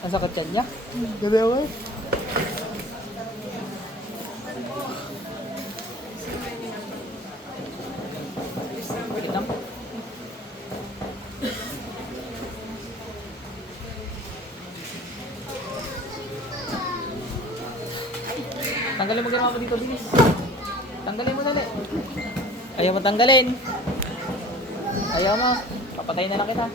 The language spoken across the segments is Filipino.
Ang sakit yan niya? Gabi ako eh. Tanggalin mo ginawa mo dito, bilis. Tanggalin mo dali. Ayaw mo tanggalin. Ayaw mo. Papatayin na lang kita.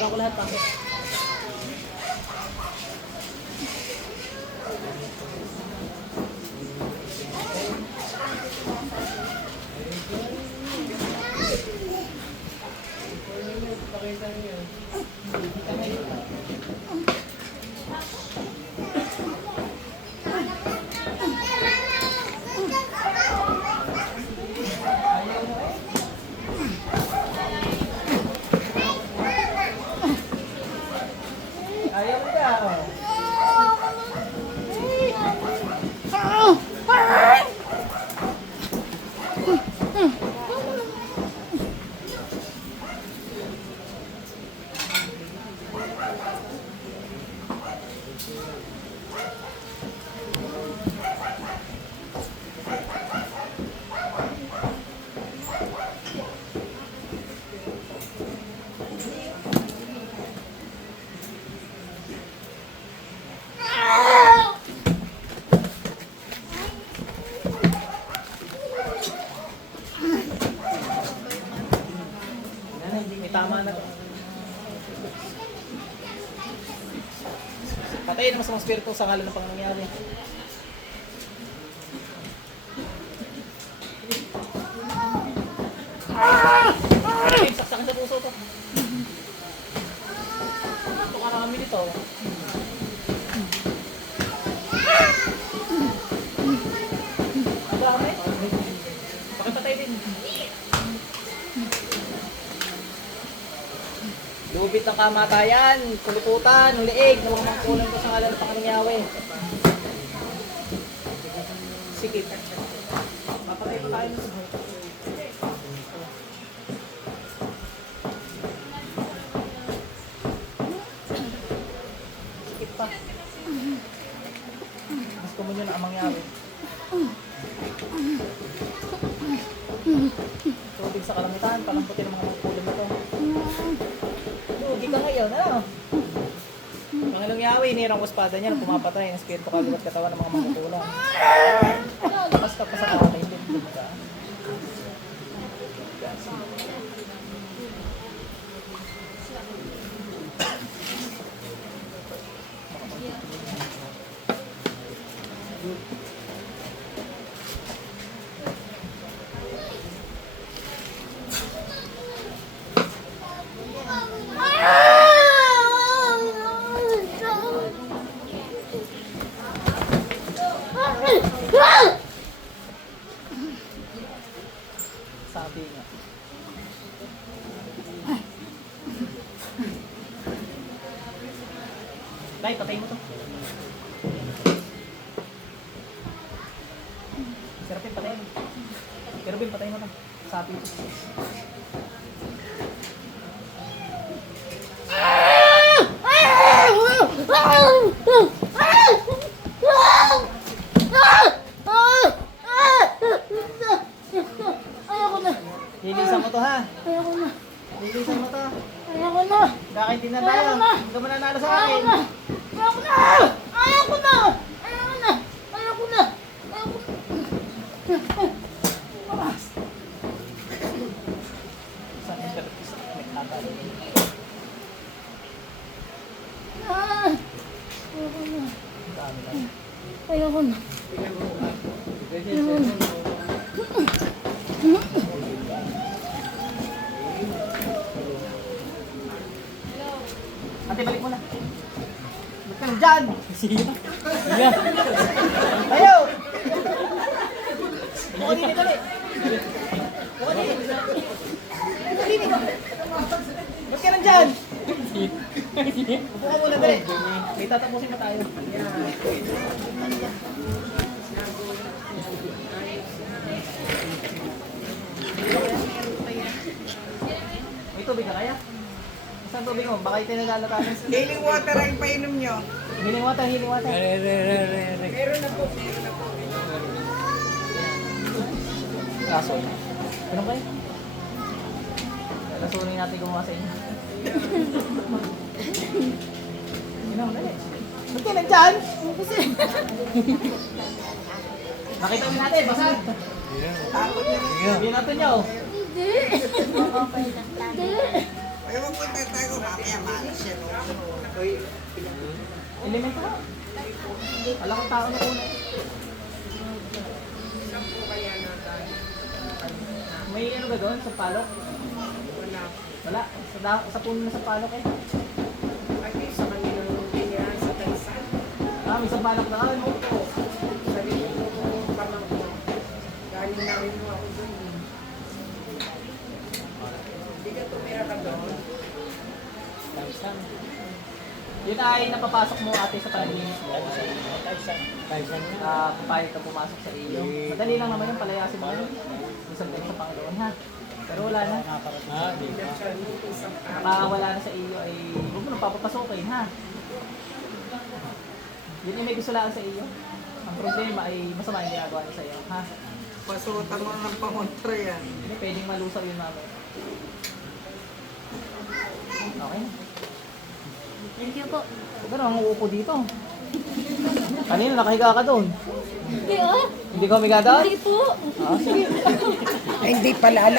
Tawagan ko lahat, pangit. Ayaw mo ka. oh. May tama na to. Patayin sa mga spirito sa ngalan ng pangyayari. Ay, saksakin sa puso to. Ito ka kami nito. Ang dami. Pakipatay din. Lubit ng kamatayan, kuluputan, liig, na mga mangkulan ko sa ngalan ng Panginoong Yahweh. Sikip. Papatay pa tayo. Sikip pa. Mas kumunyo na ang mangyari. Tubig sa kalamitan, palamputin ang mga mangkulan na to. Lugi ka ngayon, ano? Panginoong Yahweh, inirang espada niya na pumapatay ang espiritu kalugat katawan ng mga makukulang. Lakas ka pa sa kakay din, di ba? Sabi nga. Dai, patay mo to. Serapin, patay mo. Serapin, patay mo to. Sabi ito. Ayoko na. Lilisan mo to ha. Ayoko na. Lilisan mo to. Ayoko na. Tayo. Ayoko na. Hindi ka mananalo sa Ayoko akin. na. Ayoko na. Ayoko na. Ayoko na. Ayoko na. Ayoko Sa internet, sa nagtatalo. na. Ayoko na. Ayoko na. Ayoko na. Ate, balik muna. Ba't ka nandyan? Siya. Ayaw! Buka dito tuloy. Buka dito. Buka dito. Ba't ka nandyan? Buka muna dali. May tatapusin pa tayo. Ito, bigla kaya? Tubig mo. Baka itinagala tayo. Healing water ang painom nyo. Healing water, healing water. Meron na po, meron na po. Kaso. Ganun kayo? Lasunin natin gumawa sa inyo. Ginang, dali. Ba't kayo nandyan? Nakita mo natin, basag. Takot na. Sabihin natin nyo. Ay, magpunta tayo. Mamaya, maalis siya. Uy, Elemento ha. Wala kong tao na una. May ano ba doon sa palok? wala. Wala. Sa, da- sa puno na sa palok eh. Ay, sa kanila niya sa Taisan. Ah, may sa palok na ano. Sabi ko, pamangkin. Galing na rin mo ako doon. eh. Hindi ka tumira ka doon. Times lang. Yun ay napapasok mo ate sa panaginip mo. Ah, papayag ka pumasok sa iyo. Madali lang naman yung palayasin mo. Isang sa Panginoon ha. Pero wala na. Nakawala na sa iyo ay huwag mo nang papapasokin ha. Yun ay may gusto lang sa iyo. Ang problema ay masama yung ginagawa niya sa iyo ha. Pasuotan mo ng pangontra yan. Hindi pwedeng malusaw yun mamaya. Okay na. Thank you po. Ka nang uupo dito. Kanina nakahiga ka doon. Hindi ah. Hindi ka humiga doon? Hindi po. Ah, sige. Ay, hindi pala alam